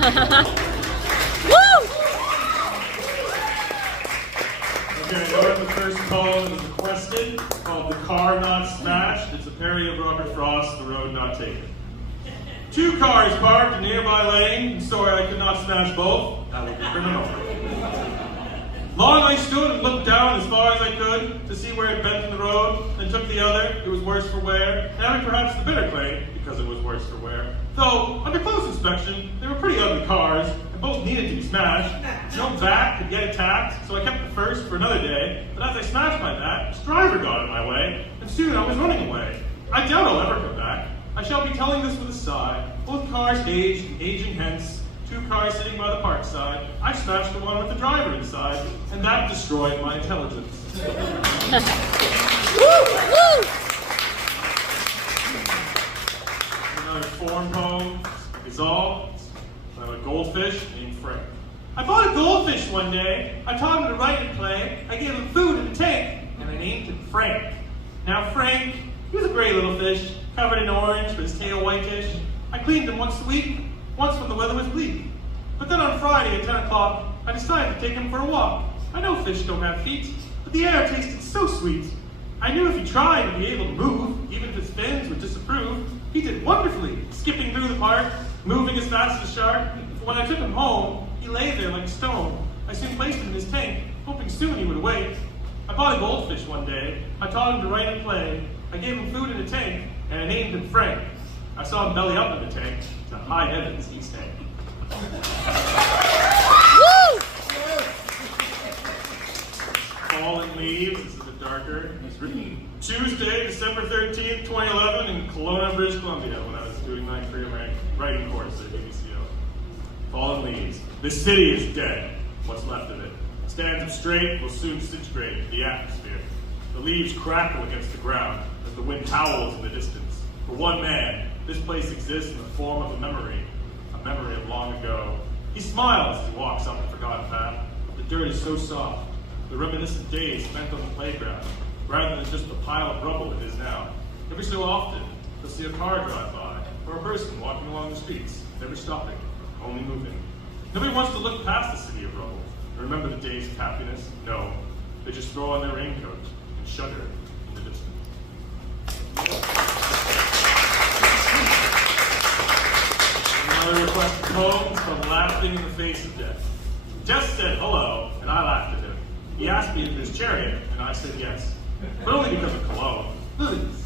Okay, the first poem is requested, called The Car Not Smashed. It's a parody of Robert Frost's The Road Not Taken. Two cars parked in a nearby lane, and sorry I could not smash both. That would be criminal. Long I stood and looked down as far as I could to see where it bent in the road, then took the other, it was worse for wear, having perhaps the better claim, because it was worse for wear. Though, under close inspection, they were pretty ugly cars, and both needed to be smashed. No back could get attacked, so I kept the first for another day, but as I smashed my back, this driver got in my way, and soon I was running away. I doubt I'll ever come back. I shall be telling this with a sigh. Both cars aged and aging hence. Two cars sitting by the park side. I smashed the one with the driver inside, and that destroyed my intelligence. Another form poem is all about a goldfish named Frank. I bought a goldfish one day. I taught him to write and play. I gave him food in a tank, and I named him Frank. Now Frank, he was a great little fish, covered in orange, with his tail whitish. I cleaned him once a week, once when the weather was bleak. But then on Friday at 10 o'clock, I decided to take him for a walk. I know fish don't have feet, but the air tasted so sweet. I knew if he tried to be able to move, even if his fins would disapprove. He did wonderfully, skipping through the park, moving as fast as a shark. But when I took him home, he lay there like a stone. I soon placed him in his tank, hoping soon he would awake. I bought a goldfish one day. I taught him to write and play. I gave him food in a tank, and I named him Frank. I saw him belly up in the tank. To high heavens he sank. Fallen Leaves, this is a bit darker. It's written Tuesday, December 13th, 2011 in Kelowna, British Columbia when I was doing my career writing course at BBCO. Fallen Leaves. This city is dead. What's left of it? Stands up straight, will soon disintegrate the atmosphere. The leaves crackle against the ground as the wind howls in the distance. For one man, this place exists in the form of a memory of long ago. He smiles as he walks up the forgotten path. The dirt is so soft, the reminiscent days spent on the playground, rather than just the pile of rubble it is now. Every so often, you'll see a car drive by, or a person walking along the streets, never stopping, only moving. Nobody wants to look past the city of rubble and remember the days of happiness. No, they just throw on their raincoat and shudder in the distance. Another requested poem is called Laughing in the Face of Death. Death said hello, and I laughed at him. He asked me if his chariot, and I said yes. But only because of cologne. Lilies.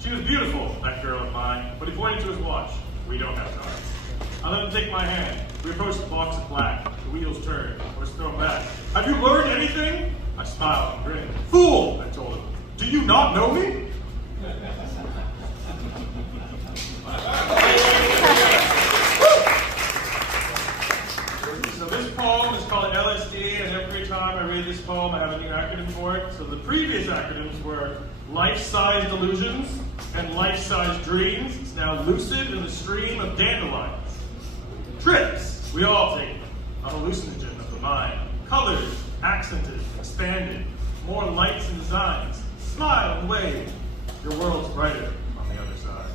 She was beautiful, that girl of mine, but he pointed to his watch. We don't have time. I let him take my hand. We approached the box of black. The wheels turned. I was thrown back. Have you learned anything? I smiled and grinned. Fool, I told him. Do you not know me? So this poem is called LSD, and every time I read this poem, I have a new acronym for it. So the previous acronyms were life-size delusions and life-size dreams. It's now lucid in the stream of dandelions. Trips, we all take them. A hallucinogen of the mind. Colors, accented, expanded. More lights and designs. Smile and wave. Your world's brighter on the other side.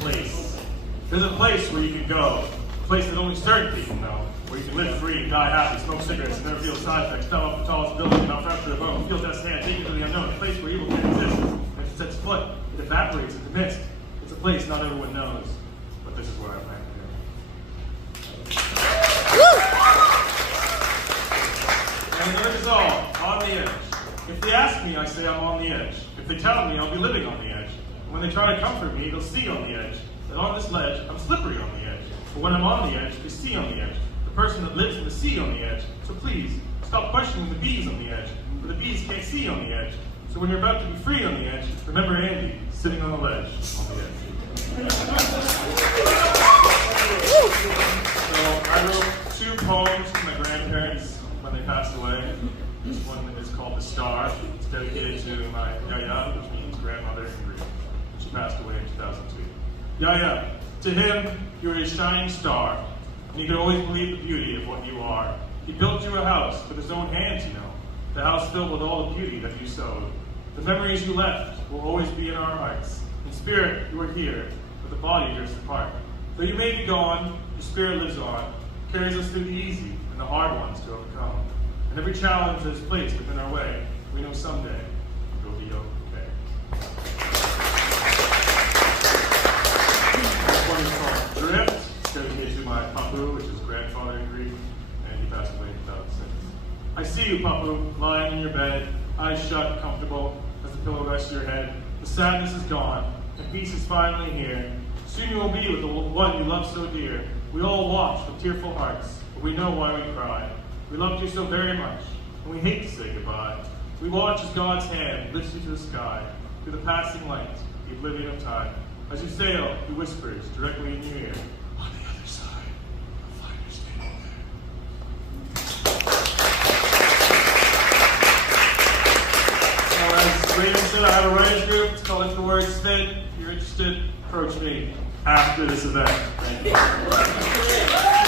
Place. There's a place where you can go, a place that only certain people know, where you can live free, die happy, smoke cigarettes, and never feel side effects, fell off the tallest building, mount fracture a bone, feel death's hand, take you to the unknown, a place where evil can't exist. When it sets foot, it evaporates into mist. It's a place not everyone knows, but this is where I plan to go. And there it is all, on the edge. If they ask me, I say I'm on the edge. If they tell me, I'll be living on the edge. When they try to comfort me, they'll see on the edge that on this ledge, I'm slippery on the edge. But when I'm on the edge, they see on the edge. The person that lives in the sea on the edge. So please, stop questioning the bees on the edge, for the bees can't see on the edge. So when you're about to be free on the edge, remember Andy, sitting on the ledge, on the edge. So I wrote 2 poems to my grandparents when they passed away. This one is called The Star. It's dedicated to my Yaya, which means grandmother in Greek. She passed away in 2002. Yaya, to him, you're a shining star, and you can always believe the beauty of what you are. He built you a house with his own hands, you know, the house filled with all the beauty that you sowed. The memories you left will always be in our hearts. In spirit, you are here, but the body drifts apart. Though you may be gone, your spirit lives on, carries us through the easy and the hard ones to overcome. And every challenge that is placed within our way, we know someday we'll be okay. This one is called Drift. It's dedicated to my papu, which is grandfather in Greek, and he passed away in 2006. I see you, papu, lying in your bed, eyes shut, comfortable, as the pillow rests your head. The sadness is gone, and peace is finally here. Soon you will be with the one you love so dear. We all watch with tearful hearts, but we know why we cry. We loved you so very much, and we hate to say goodbye. We watch as God's hand lifts you to the sky, through the passing light, the oblivion of time. As you sail, he whispers directly in your ear, on the other side, a fighter's standing there. As Raymond said, I have a writers group. It's called If the Words Fit. If you're interested, approach me after this event. Thank you.